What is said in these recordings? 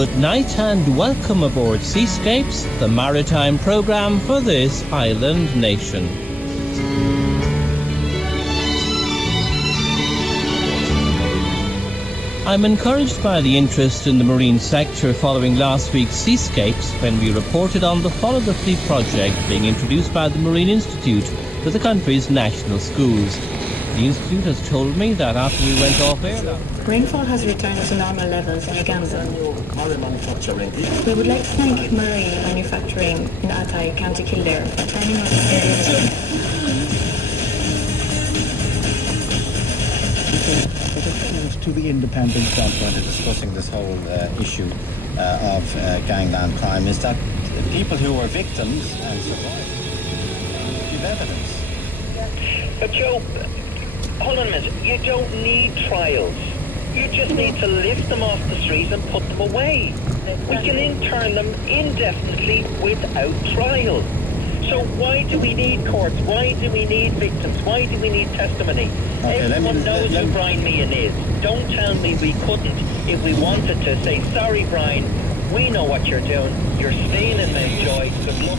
Good night and welcome aboard Seascapes, the maritime programme for this island nation. I'm encouraged by the interest in the marine sector following last week's Seascapes when we reported on the Follow the Fleet project being introduced by the Marine Institute to the country's national schools. The Institute has told me that after we went off air... Rainfall has returned to normal levels in Gamza. We would like to thank Marine Manufacturing in Athy, County Kildare for turning on the area. To the independent front when they're discussing this whole issue of gangland crime is that people who were victims and survived give evidence. But Joe, hold on a minute. You don't need trials. You just need to lift them off the streets and put them away. We can intern them indefinitely without trial. So why do we need courts? Why do we need victims? Why do we need testimony? Okay, everyone knows who Brian Meehan is. Don't tell me we couldn't, if we wanted to, say, sorry, Brian, we know what you're doing. You're staying in Mountjoy. Good luck.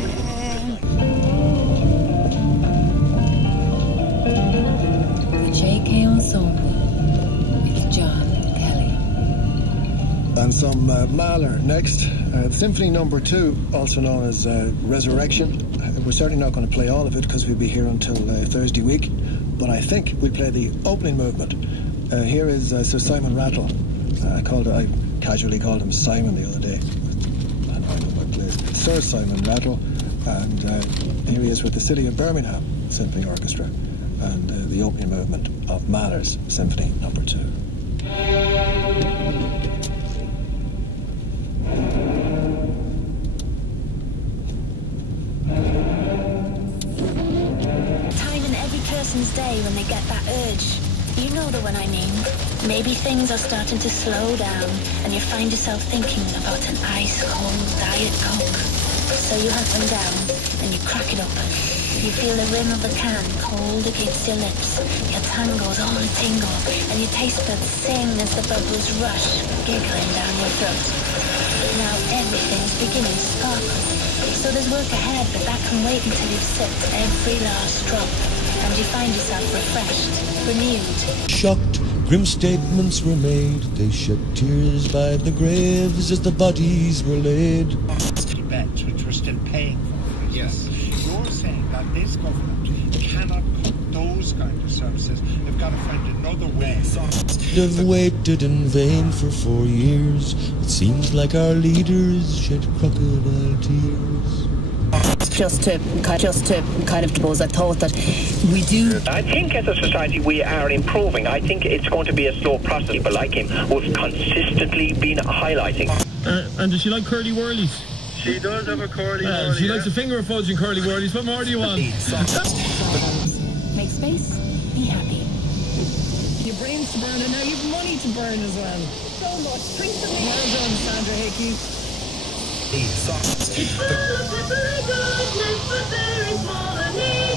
The JK Ensemble with John Kelly. And some Mahler next. Symphony number 2, also known as Resurrection. We're certainly not going to play all of it because we'll be here until Thursday week. But I think we'll play the opening movement. Here is Sir Simon Rattle. I casually called him Simon the other day. I know I played Sir Simon Rattle. And here he is with the City of Birmingham Symphony Orchestra. And the opening movement of Mahler's Symphony number 2. Day when they get that urge. You know the one I mean. Maybe things are starting to slow down and you find yourself thinking about an ice-cold Diet Coke. So you hunt them down and you crack it open. You feel the rim of the can cold against your lips. Your tongue goes all tingle and you taste that sing as the bubbles rush, giggling down your throat. Now everything's beginning to sparkle. So there's work ahead, but that can wait until you've sipped every last drop. And you find yourself refreshed, renewed. Shocked, grim statements were made. They shed tears by the graves as the bodies were laid. Bets which we're still paying for. Yes. You're saying that this government cannot cut those kind of services. They've got to find another way. They've waited in vain for 4 years. It seems like our leaders shed crocodile tears. Just to kind of suppose I thought that we do. I think as a society we are improving. I think it's going to be a slow process. People like him who've consistently been highlighting. And does she like curly whirlies? She does have a curly whirly. She likes a finger fudge and curly whirlies. What more do you want? Make space, be happy. Your brain's to burn and now you've money to burn as well. So much. Drink for me. Well done, Sandra Hickey. It's very good, but very small and neat.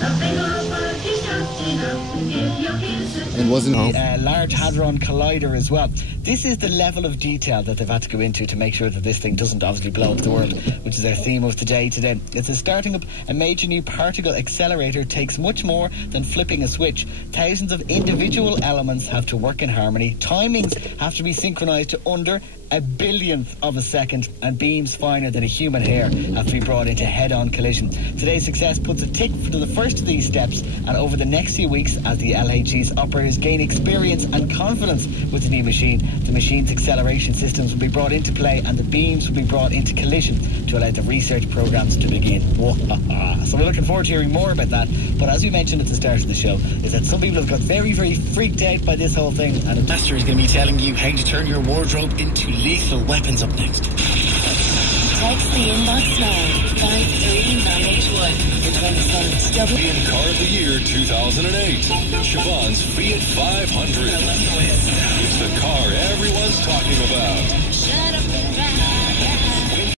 Nothing or but is just enough to give your kisses. It wasn't a Large Hadron Collider as well. This is the level of detail that they've had to go into to make sure that this thing doesn't obviously blow up the world, which is our theme of today. It's starting up a major new particle accelerator takes much more than flipping a switch. Thousands of individual elements have to work in harmony. Timings have to be synchronized to under a billionth of a second, and beams finer than a human hair have to be brought into head-on collision. Today's success puts a tick to the first of these steps, and over the next few weeks, as the LHC's operators gain experience and confidence with the new machine, the machine's acceleration systems will be brought into play and the beams will be brought into collision to allow the research programs to begin. So we're looking forward to hearing more about that. But as we mentioned at the start of the show, is that some people have got very, very freaked out by this whole thing. And Master is going to be telling you how to turn your wardrobe into lethal weapons up next. Text the inbox now, 53981 for 20 cents. European Car of the Year 2008, Siobhan's Fiat 500. It's the car everyone's talking about.